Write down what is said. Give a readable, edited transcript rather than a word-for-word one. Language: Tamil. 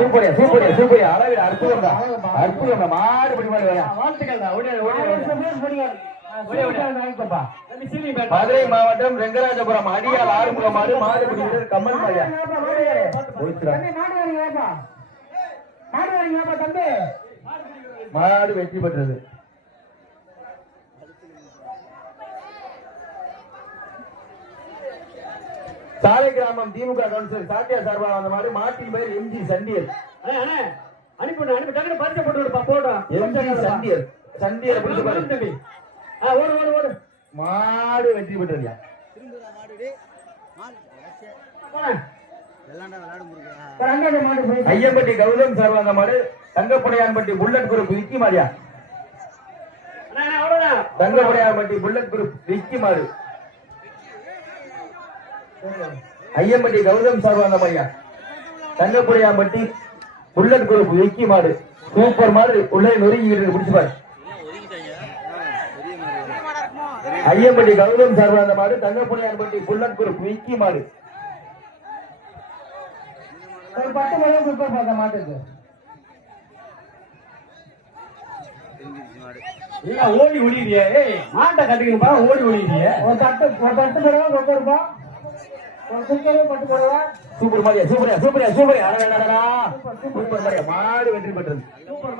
சூப்பரியா சூப்பரியா சூப்பரியா அளவில் அற்புதம் அற்புதம் மாடு படி மாடு மதுரை மாவட்டம் ரெங்கராஜபுரம் அடியால் ஆறுமுக மாடு மாடு பிடிக்கிறது கமல் மாயா மாடு வெற்றி பெற்றது. சாலை கிராமம் திமுக கவுன்சிலர் சாத்தியா சார்பாக அந்த மாதிரி மாட்டின் பெயர் எம்ஜி சண்டியர். மாடு வெற்றி பெற்றது. ஐயம்பட்டி கௌதம் சார்பாக அந்த மாதிரி தங்கப்படையான்பட்டி புல்லட் குரூப் விக்கி மாடியா. தங்கப்படையான்பட்டி புல்லட் குரூப் விக்கி மாடு. ஐயம்பட்டி கௌதம் சார்பாக மாதிரியா தங்கப்படையாம்பட்டி புல்லட் குரூப் விக்கி மாடு. சூப்பர் மாடு உள்ளே நொறுங்கி பிடிச்சுப்பாரு. ஐயம்பட்டி கௌதம் சார்பாக அந்த மாடு தங்கப்படையான்பட்டி புல்லட் குரூப் விக்கி மாடு. ஒரு 10 மணி கொடுப்பா மாட்டுக்கு. ஓடி ஒளியிறிய மாட்டை கட்டுக்குப்பா ஓடி ஒளியிறிய ஒரு 10 தடவை கொடுப்பா ஒரு குக்கரே பட்டு போடுவா. சூப்பர் மாடியா சூப்பரியா சூப்பரியா சூப்பரியா சூப்பர் மாடியா மாடு வெற்றி பெற்றது.